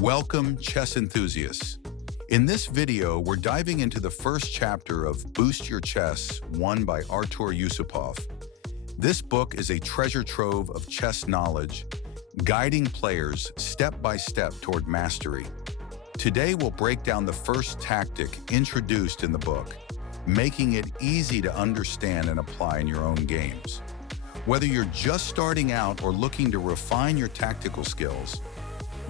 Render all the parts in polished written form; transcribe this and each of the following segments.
Welcome, chess enthusiasts. In this video, we're diving into the first chapter of Boost Your Chess, won by Artur Yusupov. This book is a treasure trove of chess knowledge, guiding players step by step toward mastery. Today, we'll break down the first tactic introduced in the book, making it easy to understand and apply in your own games. Whether you're just starting out or looking to refine your tactical skills,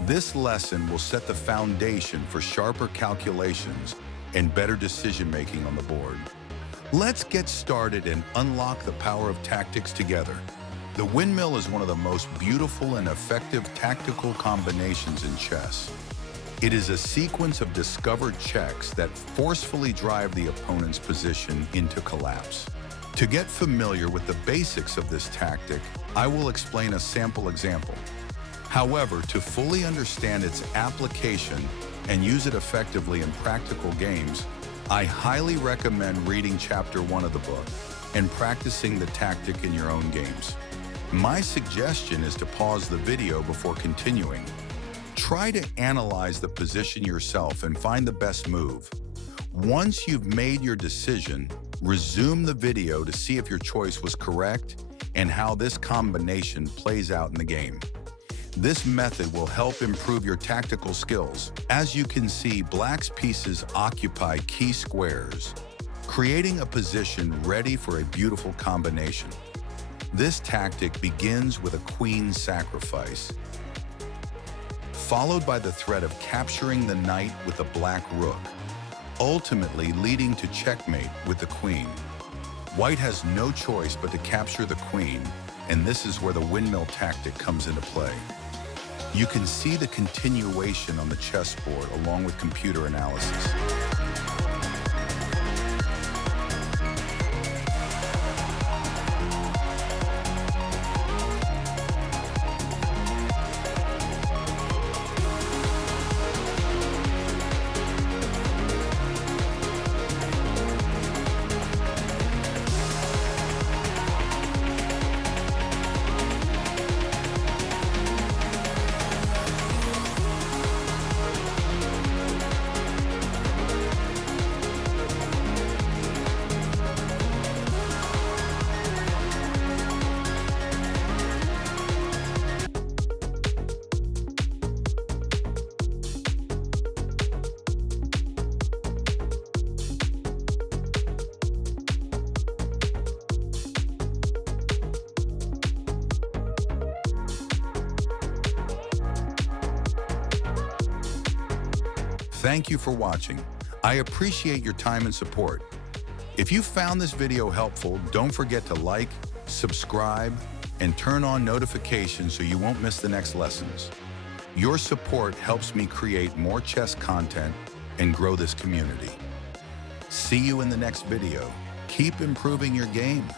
this lesson will set the foundation for sharper calculations and better decision-making on the board. Let's get started and unlock the power of tactics together. The windmill is one of the most beautiful and effective tactical combinations in chess. It is a sequence of discovered checks that forcefully drive the opponent's position into collapse. To get familiar with the basics of this tactic, I will explain a sample example. However, to fully understand its application and use it effectively in practical games, I highly recommend reading Chapter 1 of the book and practicing the tactic in your own games. My suggestion is to pause the video before continuing. Try to analyze the position yourself and find the best move. Once you've made your decision, resume the video to see if your choice was correct and how this combination plays out in the game. This method will help improve your tactical skills. As you can see, Black's pieces occupy key squares, creating a position ready for a beautiful combination. This tactic begins with a queen sacrifice, followed by the threat of capturing the knight with a black rook, ultimately leading to checkmate with the queen. White has no choice but to capture the queen, and this is where the windmill tactic comes into play. You can see the continuation on the chessboard along with computer analysis. Thank you for watching. I appreciate your time and support. If you found this video helpful, don't forget to like, subscribe, and turn on notifications so you won't miss the next lessons. Your support helps me create more chess content and grow this community. See you in the next video. Keep improving your game.